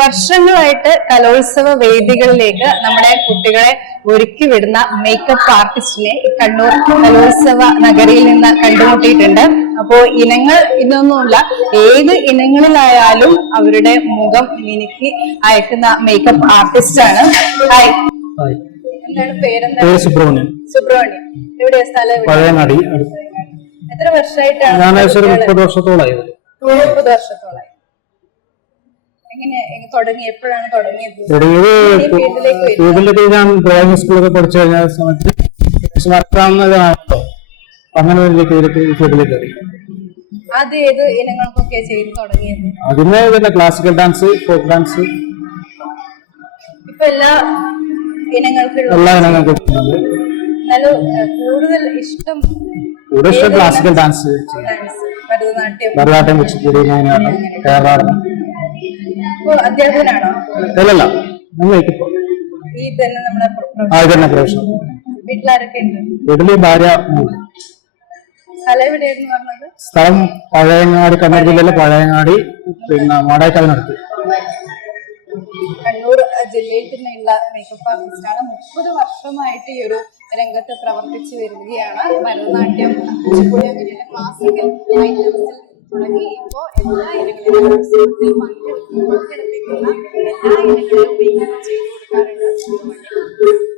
വർഷങ്ങളായിട്ട് കലോത്സവ വേദികളിലേക്ക് നമ്മുടെ കുട്ടികളെ ഒരുക്കി വിടുന്ന മേക്കപ്പ് ആർട്ടിസ്റ്റിനെ കണ്ണൂർ കലോത്സവ നഗരിയിൽ നിന്ന് കണ്ടുമുട്ടിയിട്ടുണ്ട്. അപ്പോ ഇനങ്ങൾ ഇതൊന്നുമില്ല ഏത് ഇനങ്ങളിലായാലും അവരുടെ മുഖം മിനുക്കി അയക്കുന്ന മേക്കപ്പ് ആർട്ടിസ്റ്റ് ആണ്. ഹായ്. എന്താണ് പേരെന്താ സുബ്രഹ്മണ്യൻ. സുബ്രഹ്മണ്യൻ. സുബ്രഹ്മണ്യം എവിടെയാ സ്ഥലം പഴയങ്ങാടി. എത്ര വർഷമായിട്ടാണ് ഞാൻ ഏകദേശം ഒരു മുപ്പത് വർഷത്തോളായി. മുപ്പത് വർഷത്തോളായി തുടങ്ങിയത്? ഞാൻ ഡ്രോയിങ് സ്കൂളൊക്കെ പഠിച്ചു കഴിഞ്ഞ സമയത്ത് വർക്കാവുന്നതാണല്ലോ അങ്ങനെ ഒരു ഫീൽഡിലേക്ക് കയറി ആദ്യം ഏത് ഇനങ്ങൾക്കൊക്കെ ചെയ്ത് തുടങ്ങിയത്? അതിന് പിന്നെ ക്ലാസിക്കൽ ഡാൻസ് ഫോക്ക് ഡാൻസ് ഇപ്പൊ എല്ലാ ഇനങ്ങൾക്കും കൂടുതൽ ഇഷ്ടം ക്ലാസിക്കൽ ഡാൻസ് ഭരതനാട്യം. ഭരതനാട്യം കുച്ചിപ്പുടി മോഹിനിയാട്ടം കേരളാടനം. അധ്യാപകനാണോ? അല്ലല്ല ഈ തന്നെ നമ്മുടെ പ്ര- പ്ര- ആ ഇത് വീട്ടിലാരൊക്കെ ഉണ്ട്? വീട്ടിൽ ഭാര്യ. സ്ഥലം എവിടെയായിരുന്നു പറഞ്ഞത്? സ്ഥലം പഴയങ്ങാടി കണ്ണൂർ ജില്ലയിലെ പഴയങ്ങാടി പിന്നെ മാടായിക്കാവിനടുത്ത് കണ്ണൂർ ജില്ലയിൽ തന്നെയുള്ള മേക്കപ്പ് ആർട്ടിസ്റ്റാണ് മുപ്പത് വർഷമായിട്ട് ഈ ഒരു രംഗത്ത് പ്രവർത്തിച്ചു വരികയാണ് ഭരതനാട്യം. കുച്ചിപ്പുടി അങ്ങനെയുള്ള ക്ലാസിക്കൽ ഐറ്റംസിൽ തുടങ്ങി. ഇപ്പോ എല്ലാ ഇനങ്ങളിലും ഉത്സവത്തിൽ പങ്കെടുത്ത് പങ്കെടുപ്പിക്കുന്ന എല്ലാ ഇനങ്ങളിലും മേക്കപ്പ് ചെയ്തു കൊടുക്കാറുണ്ട്.